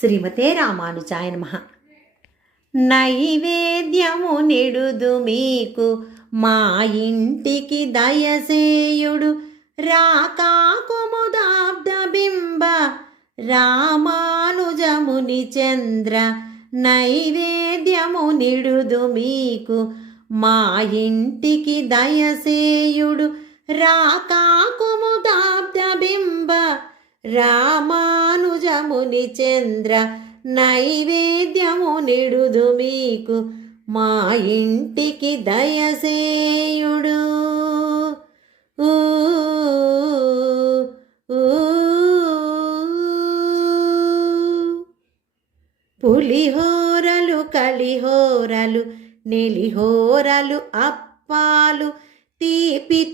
శ్రీమతే రామానుజాయ నమ. నైవేద్యము నిడుదు మీకు మా ఇంటికి దయసేయుడు రాకాకుముదాబ్ద బింబ రామానుజముని చంద్ర. నైవేద్యము నిడుదు మీకు మా ఇంటికి దయసేయుడు రాకాకుముదాబ్ద బింబ ముని చంద్ర నైవేద్యము నిడుదు మీకు. మా ఇంటికి దయసేయుడు. పులిహోరలు కలిహోరలు నెలిహోరలు అప్పాలు తీపి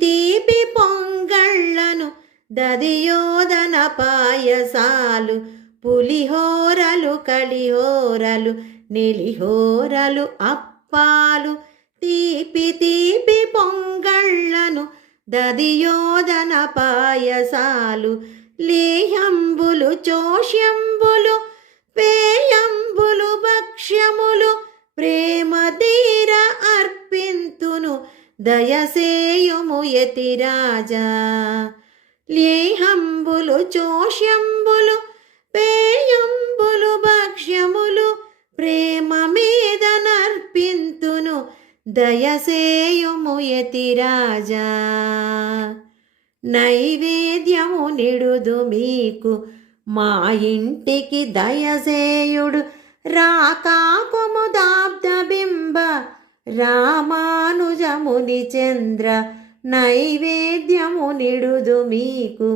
దదియోదన పాయసాలు పులిహోరలు కలిహోరలు నిలిహోరలు అప్పాలు తీపి తీపి పొంగళ్ళను దదియోదన పాయసాలు లేహంబులు చోష్యంబులు పేయంబులు భక్ష్యములు ప్రేమ తీర అర్పింతును దయసేయుము యతిరాజా. లేహంబులు చోష్యంబులు పేయంబులు భక్ష్యములు ప్రేమ మీద నర్పింతును దయసేయుము యతిరాజా నైవేద్యము నిడుదు మీకు మా ఇంటికి దయసేయుడు రాకాకుముదాబ్ద బింబ రామానుజముని చంద్ర నైవేద్యము నిడుదు మీకు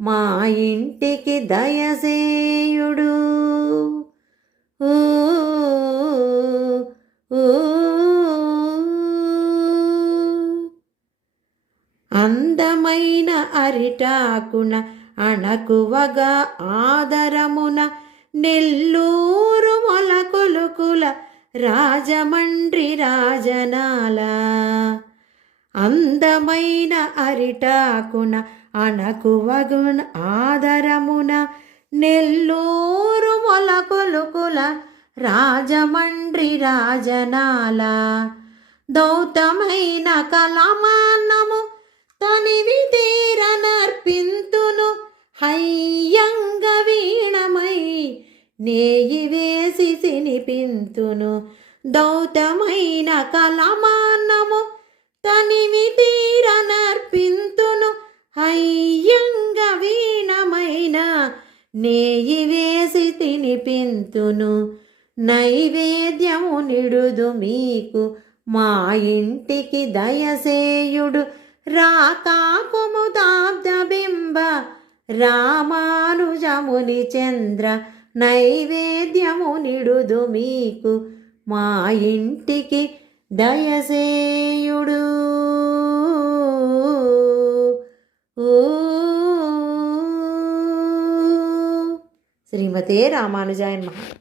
మా ఇంటికి దయసేయుడు అందమైన అరిటాకున అణకువగా ఆదరమున నెల్లూరు మొలకొలుకుల రాజమండ్రి రాజనాల అందమైన అరిటాకున అణకువగున ఆదరమున నెల్లూరు మొలకొలుకుల రాజమండ్రి రాజనాల. దౌతమైన కలమాన్నము తనివి తీరనర్పింతును హయ్యంగ వీణమై నేయి వేసి సినిపింతును. దౌతమైన కలమాన్నము తనివి తీరనర్పింతును హయ్యంగ వీణమైన నేయి వేసి తినిపింతును. నైవేద్యము నిడుదు మీకు మా ఇంటికి దయసేయుడు రాకాకుముదాబ్దబింబ రామానుజముని చంద్ర నైవేద్యము నిడుదు మీకు మా ఇంటికి దయసేయుడు శ్రీమతే రామానుజాయన్ మహా